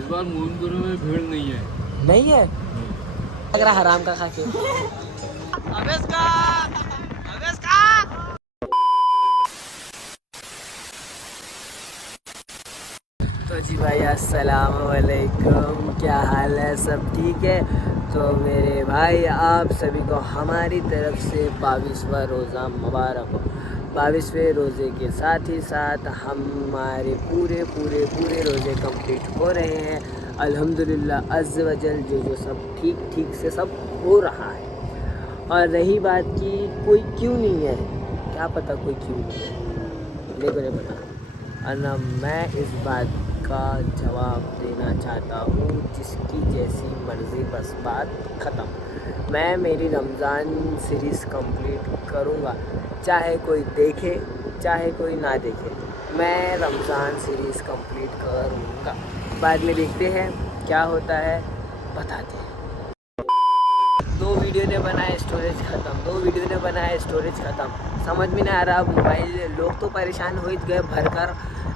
इस बार मोहनपुर में भीड़ नहीं है। नहीं है, लग रहा हराम का खा के। अबे इसका तो जी भाई अस्सलाम वालेकुम, क्या हाल है? सब ठीक है? तो मेरे भाई आप सभी को हमारी तरफ से 22वां रोज़ा मुबारक हो। 22वें रोज़े के साथ ही साथ हमारे पूरे रोज़े कंप्लीट हो रहे हैं अल्हम्दुलिल्लाह अज़्ज़ वजल। जो सब ठीक से सब हो रहा है। और रही बात कि कोई क्यों नहीं है, क्या पता कोई क्यों नहीं है, मेरे को नहीं पता। और ना मैं इस बात का जवाब देना चाहता हूँ, जिसकी जैसी मर्ज़ी बस बात ख़त्म। मैं मेरी रमज़ान सीरीज़ कंप्लीट करूँगा, चाहे कोई देखे चाहे कोई ना देखे, मैं रमज़ान सीरीज़ कंप्लीट करूँगा। बाद में देखते हैं क्या होता है, बताते हैं। 2 वीडियो ने बनाया स्टोरेज ख़त्म, समझ में नहीं आ रहा। मोबाइल लोग तो परेशान हो ही गए भर कर,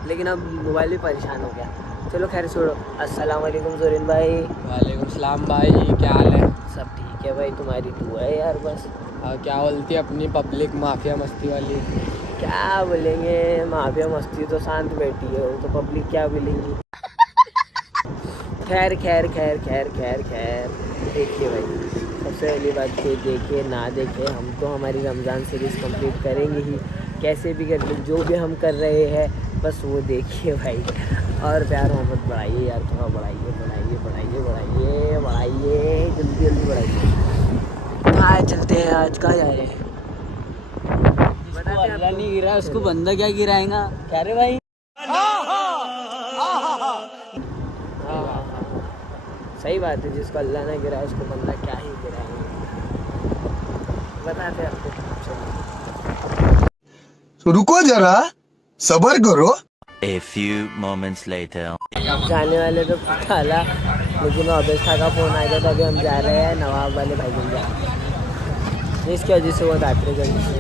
लेकिन अब मोबाइल भी परेशान हो गया। चलो खैर छोड़ो। अस्सलाम वालेकुम ज़ोरिन भाई। वालेकुम सलाम भाई, क्या हाल है? सब ठीक है भाई, तुम्हारी दुआ है यार बस। क्या बोलती है अपनी पब्लिक माफिया मस्ती वाली? क्या बोलेंगे, माफिया मस्ती तो शांत बैठी है, वो तो पब्लिक क्या बोलेंगी। खैर देखिए भाई, सबसे पहली बात कोई देखे ना देखे, हम तो हमारी रमज़ान सीरीज़ कंप्लीट करेंगे ही, कैसे भी कर ले। जो भी हम कर रहे हैं बस वो देखिए भाई, और प्यार मोहब्बत बढ़ाइए यार, थोड़ा बढ़ाइए, जल्दी बढ़ाइए। कहाँ चलते हैं आज, कहाँ जा रहे हैं? अल्लाह नहीं गिरा उसको बंदा क्या गिराएगा? क्या रे भाई? सही बात है, जिसको अल्लाह ने गिराया उसको बंदा क्या ही गिराएंगे। बताते हैं आपको, तो रुको जरा, सब्र करो। A few moments later. जाने वाले तो खाला, लेकिन अवस्था का फ़ोन आ गया था। अभी हम जा रहे हैं नवाब वाले भाई बन जा, इसकी वजह से वो दातरे जल्दी से।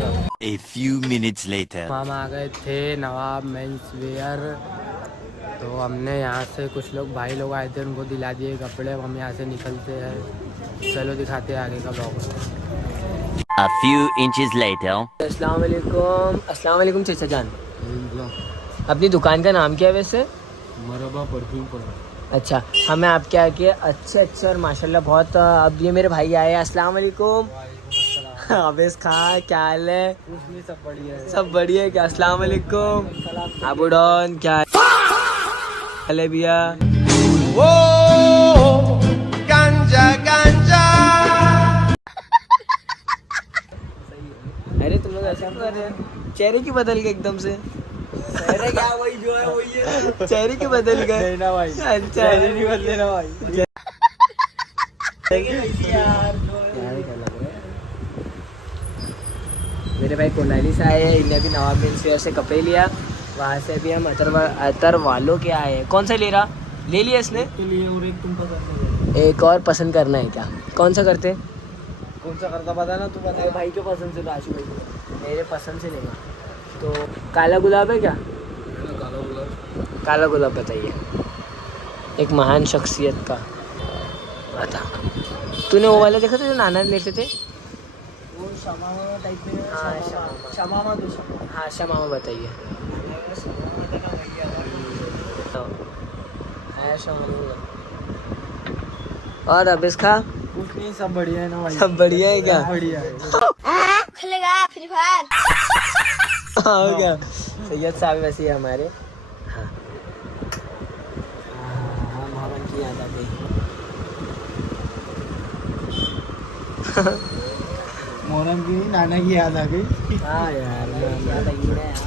A few minutes later. मामा आ गए थे नवाब मेंस वेयर, तो हमने यहाँ से कुछ लोग भाई लोग आए थे, उनको दिला दिए कपड़े। हम यहाँ से निकलते हैं, चलो दिखाते हैं आगे का blog. A few inches later. अस्सलाम वालेकुम चाचा जान। अपनी दुकान का नाम क्या है वैसे? मरहबा परफ्यूम पर। अच्छा, हमें आपके आके अच्छे और माशाल्लाह बहुत। अब ये मेरे भाई आए। अस्सलाम वालेकुम। अबेस खा, क्या हाल है? सब बढ़िया है। सब बढ़िया है क्या? अस्सलाम वालेकुम अबू डॉन, क्या हाल है भैया? अरे तुम लोग ऐसा कर रहे हैं, चेहरे क्यों बदल गए एकदम से? चेहरे क्या, वही जो है वही है, चेहरे क्यों बदल गए? नहीं ना भाई, अच्छा चेहरे नहीं बदले ना भाई। यार क्या लग रहा है? मेरे भाई कोनाली से आए हैं, इन्हें भी नवाब मेंस वेयर से कपड़े लिया। वहाँ से भी हम अतर वालों के आए हैं। कौन सा ले रहा? ले लिया इसने? के लिए और एक तुम पसंद एक और पसंद करना है क्या? कौन सा करते? कौन सा करता पता ना, तू मेरे भाई के पसंद से, राशि भाई को मेरे पसंद से लेगा। तो काला गुलाब है क्या? काला गुलाब बताइए, एक महान शख्सियत का बता। तूने वो वाला देखा था जो नाना लेते थे? वो शमामा टाइप में। हाँ, शमामा तो हाँ शमामा बताइए। और अब इसका कुछ नहीं, सब बढ़िया है ना भाई? सब बढ़िया है क्या? बढ़िया है। खेलेगा फ्री फायर? हो गया। सैयद साहब वैसे ही हमारे। हाँ मोहम्मद की याद आ गई। मोहरम की नहीं, नाना की याद आ गई। हाँ यार याद आई है यार।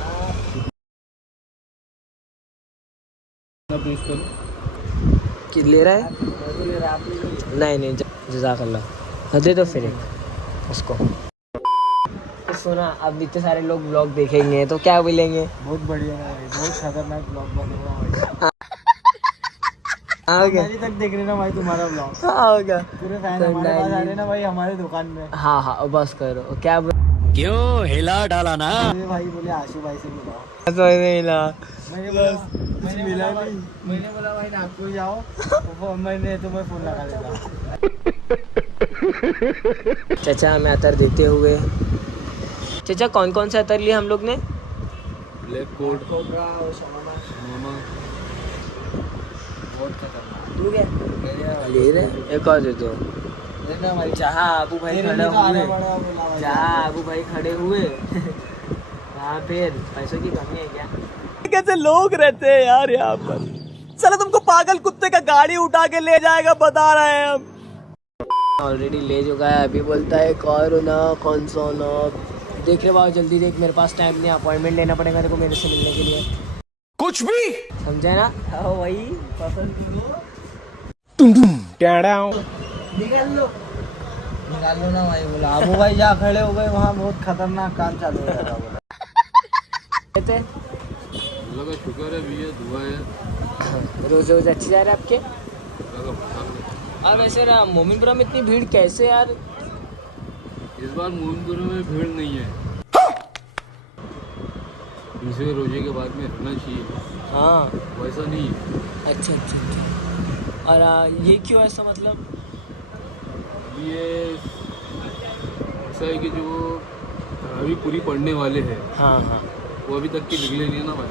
कि ले रहा है? नहीं जज़ाकल्लाह, दे दो फिर एक उसको। तो सुना, अब इतने सारे लोग ब्लॉग देखेंगे तो क्या बोलेंगे? बहुत बढ़िया है भाई, बहुत खतरनाक ब्लॉग बनेगा भाई। हाँ क्या? तक देख रहे ना भाई तुम्हारा ब्लॉग, हाँ हो गया। पूरे फैन हमारे पास आ रहे ना भाई, हमारे दुकान में। हाँ बस करो। क्या क्यों हिला डाला ना? भाई बोले आशु भाई से मिलाओ। मिला मैंने बोला भाई नागपुर जाओ, मैंने तुम्हें फोन लगा देता। चाचा हमें अतर देते हुए। चाचा कौन कौन सा अतर लिया हम लोग ने? ब्लैक कोट कोबरा और शमामा। बहुत खतरनाक। तू क्या ले रहे? एक और दे दो। जहाँ आबू भाई खड़े हुए वहाँ फिर पैसों की कमी है क्या? कैसे लोग रहते हैं यार यहाँ पर। चलो तुमको पागल कुत्ते का गाड़ी उठा के ले जाएगा, बता रहे हैं हम। ऑलरेडी ले चुका है, अभी बोलता है कौन होना कौन सा होना। देख रहे बाबू जल्दी देख, मेरे पास टाइम नहीं, अपॉइंटमेंट लेना पड़ेगा तेरे को मेरे से मिलने के लिए। कुछ भी समझे ना? हाँ वही पसंद करो। निकाल लो ना भाई। बोला आबू भाई जा खड़े हो गए वहाँ, बहुत खतरनाक काम चालू हो रहा है। शुक्र है भैया, दुआ है। रोज रोज अच्छी जा रहे आपके। और वैसे ना मोमिनपुरा में इतनी भीड़ कैसे यार? इस बार मोमिनपुरा में भीड़ नहीं है। दूसरे रोजे के बाद में रहना चाहिए, हाँ वैसा नहीं है। अच्छा अच्छा अच्छा। और ये क्यों ऐसा मतलब? ये ऐसा है कि जो अभी पूरी पढ़ने वाले हैं हाँ हाँ। वो अभी तक की निकले नहीं है ना भाई।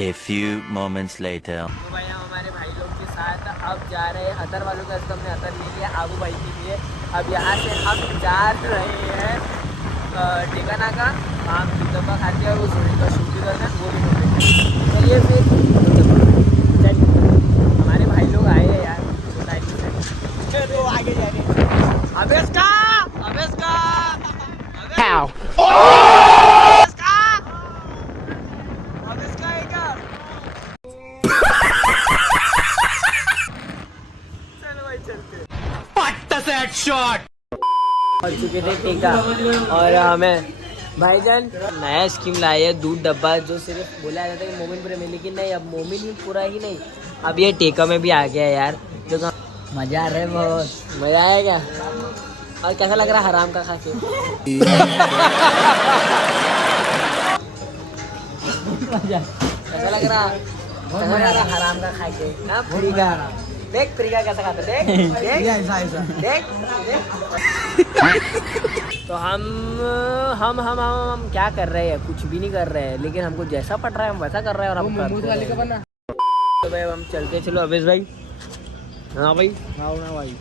A few moments later. तो भाई हम हमारे भाई लोग के साथ अब जा रहे हैं अतर वालों का। हमने अतर ले लिया आबू भाई के लिए। अब यहाँ से हम जा रहे हैं ठिकाना का, वहाँ डब्बा खाते हैं और उस का शूट भी करना है, वो भी करना। चलिए फिर हमारे भाई लोग आए हैं यार सोसाइटी से, तो आगे जा रहे हैं। अब इसका पहुंच चुके थे टीका। और हमें भाईजान नया स्कीम लाया है, दूध डब्बा, जो सिर्फ बोला जाता है कि मोमिनपुरा में, लेकिन नहीं, अब मोमिनपुरा ही नहीं, अब ये टीका में भी आ गया है यार। तो मजा आ रहा है, बहुत मजा आया क्या? और कैसा लग रहा है हराम का खा के? कैसा लग रहा हराम का खा के? हाँ फ्रीका देख, फ्रीका कैसा खाता, देख देख। तो हम क्या कर रहे हैं? कुछ भी नहीं कर रहे हैं, लेकिन हमको जैसा पट रहा है हम वैसा कर रहे हैं। और हम तो भाई हम चलते, चलो अवेश भाई। हाँ भाई, हाँ ना भाई,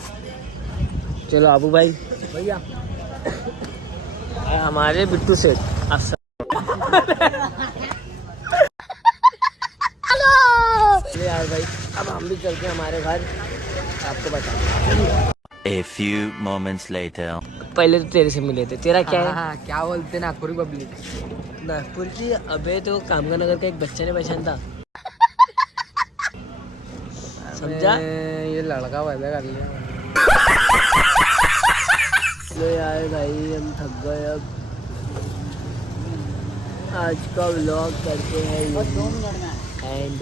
चलो आबू भाई भैया हमारे बिट्टू सेठ अफसर। यार भाई अब हम भी चलते हैं हमारे घर, आपको बता। A few moments later. पहले तो तेरे से मिले थे, तेरा क्या है? हाँ, क्या बोलते हैं नागपुरी पब्लिक। नागपुर की? अबे तो कामगा नगर का एक बच्चा ने पहचान था, समझा? ये लड़का वैसा कर लिया। लो यार भाई हम थक गए, अब आज का व्लॉग करते हैं एंड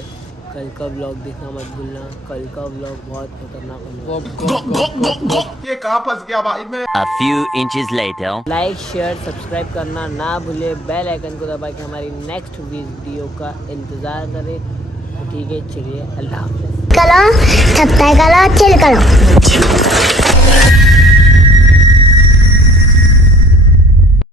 कल का व्लॉग देखना मत भूलना। कल का व्लॉग बहुत खतरनाक होने वाला है। ये कहाँ फंस गया भाई मैं। A few inches later. Like share subscribe करना ना भूले, बेल आइकन को दबा के हमारी नेक्स्ट वीडियो का इंतजार करें। ठीक है, चलिए अल्लाह हाफ़िज़। करो सब्सक्राइब करो, चिल करो।